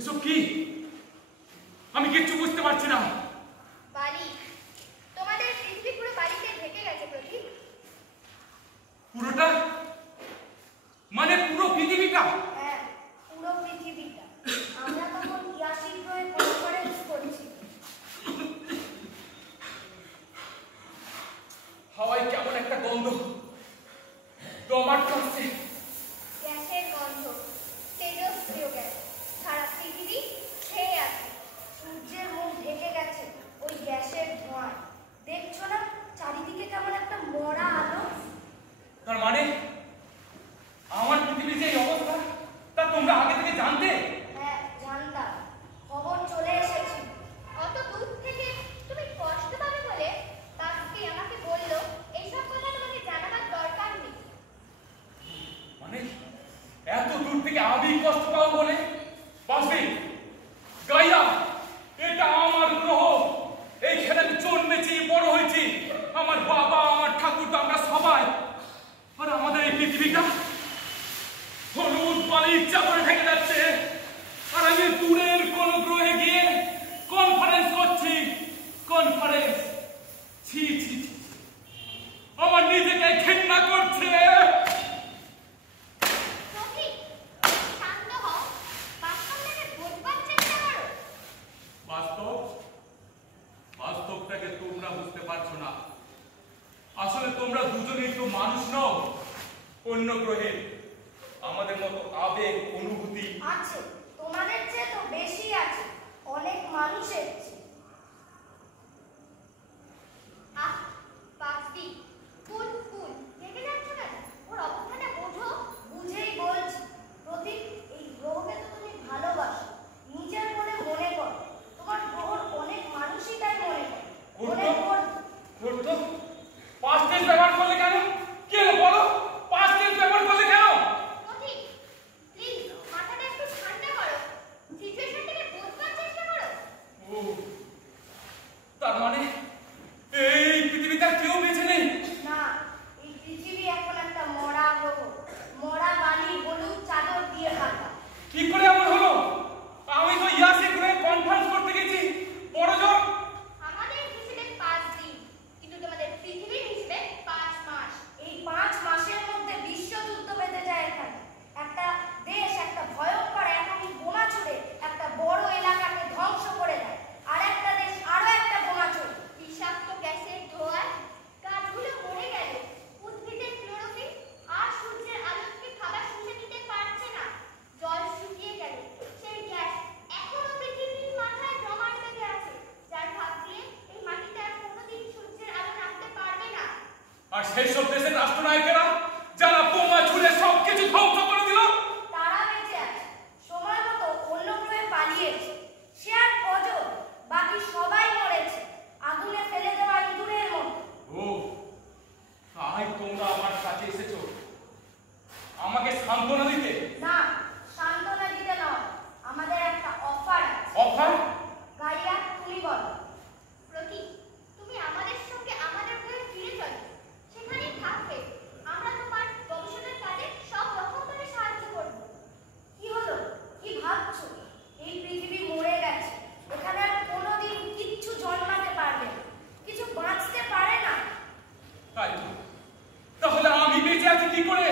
এসব কি? আমি কিচ্ছু বুঝতে পারছি না। বালি, তোমাদের পৃথিবী পুরো বালিতে ঢেকে গেছে প্রদীপ। পুরোটা? মানে পুরো পৃথিবীটা? হ্যাঁ, পুরো পৃথিবীটা। আমরা তখন ইয়াসির গ্রহে কনফারেন্স করছি। হাওয়ায় কেমন একটা গন্ধ, দমাট করছে। গ্যাসের গন্ধ, তেজস্ক্রিয় গ্যাস। সারা পৃথিবী খেয়ে আছে। সূর্যের মুখ ঢেকে গেছে ওই গ্যাসের ধোঁয়ায়। দেখছো না চারিদিকে কেমন একটা মরা আলো? তার মানে আমার পৃথিবীর যে অবস্থা তা তোমরা আগে থেকে জানতে? হ্যাঁ, জানতাম। খবর চলে এসেছে। অত দূর থেকে তুমি কষ্ট পাবে বলে কাকটি আমাকে বলল এইসব কথা তোমাকে জানাবার দরকার নেই। মানে এত দূর থেকে আমি কষ্ট পাবো বলে? বাসবি গাইয়া, এটা আমার গ্রহ। এইখানে আমি জন্মেছি, বড় হয়েছি। আমার বাবা, আমার ঠাকুর, আমরা সবাই। আর আমাদের এই পৃথিবীটা হলুদ বালির চাদরে ঢেকে যাচ্ছে। আর আমি দূরের কোন গ্রহে গিয়ে কনফারেন্স করছি। কনফারেন্স! ছি ছি ছি, আমার নিজেকে ঘৃণা করছে। বাস্তবটাকে তোমরা বুঝতে পারছো না। আসলে তোমরা দুজনেই তো মানুষ নও, অন্য গ্রহে। আমাদের মতো আবেগ, অনুভূতি আছে, তোমাদের চেয়ে তো বেশি আছে, অনেক মানুষের চেয়ে। আহ, পাপি, ফুল ফুল দেখে যাচ্ছ কেন? ওর অবস্থাটা বোঝো। বুঝেই বলছি প্রদীপ, এই গ্রহকে তো তুমি ভালোবাসো, নিজের মনে মনে করো। তোমার গ্রহর অনেক মানুষই তাই মনে করে। করতো পাস্ট টেন্স ব্যবহার করলে কেন? কি হলো বলো? পাস্ট টেন্স ব্যবহার করলে কেন? প্রদীপ, প্লিজ মাথাটা একটু ঠান্ডা করো, সিচুয়েশনটাকে বোঝবার চেষ্টা করো। ও, তার মানে এই পৃথিবীতে আর কেউ বেঁচে নেই? না, এই পৃথিবী এখন একটা মরা গ্রহ, মরা বালি হলুদ চাদর দিয়ে ঢাকা। কি করে এমন হলো? আমি তো ইয়াসে গ্রহে কনফারেন্স করতে গেছি, বড় জোর। আমাদের হিসেবে 5 দিন, কিন্তু তোমাদের পৃথিবীর হিসেবে 5 মাস। এই 5 মাসের মধ্যে বিশ্বযুদ্ধ বেঁধে যায় এখানে। একটা দেশ একটা ভয়ঙ্কর অ্যাটমিক বোমা ছুড়ে একটা বড় এলাকাকে ধ্বংস করে দেয়। আর একটা দেশ আরো একটা বোমা ছুড়ে। বিষাক্ত গ্যাসের ধোঁয়ায় গাছগুলো মরে গেল। উদ্ভিদের ক্লোরোফিল আর সূর্যের আলোকে খাবার শুষে নিতে পারছে না। জল শুকিয়ে সেসব দেশের রাষ্ট্রনায়কেরা যারা বোমা ছুড়ে সবকিছু ধ্বংস করে দিল, তারা বেঁচে আছে, সময় মতো অন্য গ্রহে পালিয়েছে। সে আর কজন, বাকি সবাই মরেছে আগুনে ফেলে দেওয়া ইঁদুরের মতো। ও তাই তোমরা আমার কাছে এসেছো আমাকে সান্ত্বনা দিতে? না, সান্ত্বনা দিতে নয়, আমাদের একটা অফার আছে। অফার? গাইয়া, তুমি বলো। প্রতীক, তুমি আমাদের সঙ্গে আমাদের গ্রহে ফিরে চলো, সেখানেই থাকবে। আমরা তোমার গবেষণার কাজে সব রকমভাবে সাহায্য করব। কি হলো? কি ভাবছো? এই পৃথিবী মরে গেছে, এখানে আর কোনোদিন কিচ্ছু জন্মাতে পারবে না, কিছু বাঁচতে পারে না। তাই তো, তাহলে আমি বেঁচে আছি কি করে?